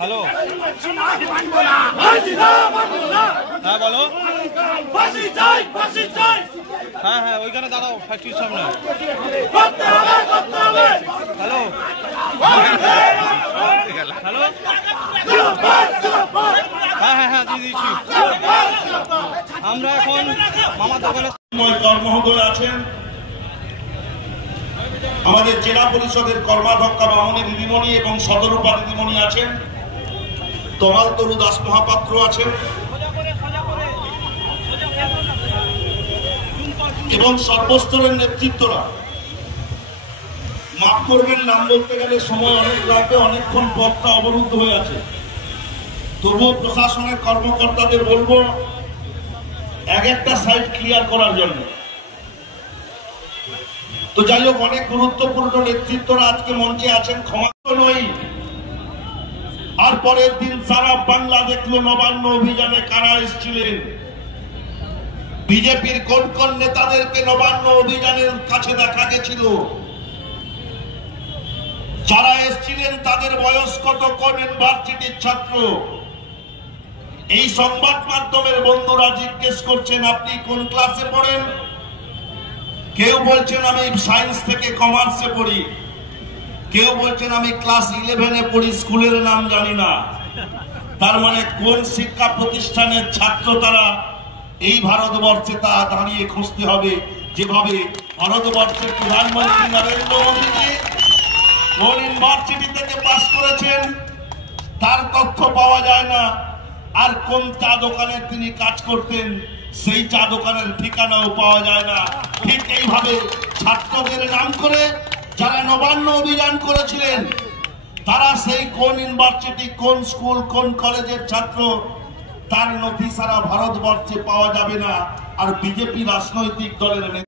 Hello, হ্যাঁ বলো। হ্যাঁ হ্যাঁ, ওইখানে দাঁড়াও ফ্যাক্টরির সামনে। হ্যালো হ্যালো, হ্যাঁ হ্যাঁ হ্যাঁ, দিয়ে দিচ্ছি। আমরা এখন মামার দোকানে মহোদয় আছেন, আমাদের জেলা পরিষদের কর্মাধ্যক্ষা মামনি দিদিমণি এবং সদরূপা দিদিমণি আছেন, তমাল তরু দাস মহাপাত্র আছেন এবং সর্বস্তরের নেতৃত্বরা। মাফ করবেন, নাম বলতে গেলে সময় অনেক লাগবে, অনেকক্ষণ পথটা অবরুদ্ধ হয়ে আছে। তবুও প্রশাসনের কর্মকর্তাদের বলবো এক একটা সাইড ক্লিয়ার করার জন্য। তো যাই হোক, অনেক গুরুত্বপূর্ণ নেতৃত্বরা আজকে মঞ্চে আছেন, ক্ষমা নই। আর পরের দিন সারা বাংলা দেখলো নবান্ন অভিযানে কারা এসেছিলেন, বিজেপির কোন কোন নেতাদেরকে নবান্ন অভিযানের কাছে দেখা গেছিল, যারা এসেছিলেন তাদের বয়স কত, কোন ইউনিভার্সিটির ছাত্র। এই সংবাদ মাধ্যমের বন্ধুরা জিজ্ঞেস করছেন আপনি কোন ক্লাসে পড়েন, কেউ বলছেন আমি সায়েন্স থেকে কমার্সে পড়ি, কেউ বলছেন আমি ক্লাস 11-এ পড়ি, স্কুলের নাম জানি না। তার মানে কোন শিক্ষা প্রতিষ্ঠানের ছাত্র তারা এই ভারতবর্ষে তা দাঁড়িয়ে খুঁজতে হবে। যেভাবে ভারতবর্ষের প্রধানমন্ত্রী নরেন্দ্র মোদীজি কোন ইউনিভার্সিটি থেকে পাস করেছেন তার তথ্য পাওয়া যায় না, আর কোন চা দোকানে তিনি কাজ করতেন সেই চা দোকানের ঠিকানাও পাওয়া যায় না। ঠিক এইভাবে ছাত্রদের নাম করে যারা নবান্ন অভিযান করেছিলেন তারা সেই কোন ইউনিভার্সিটি, কোন স্কুল, কোন কলেজের ছাত্র তার নথি সারা ভারতবর্ষে পাওয়া যাবে না। আর বিজেপি রাজনৈতিক দলের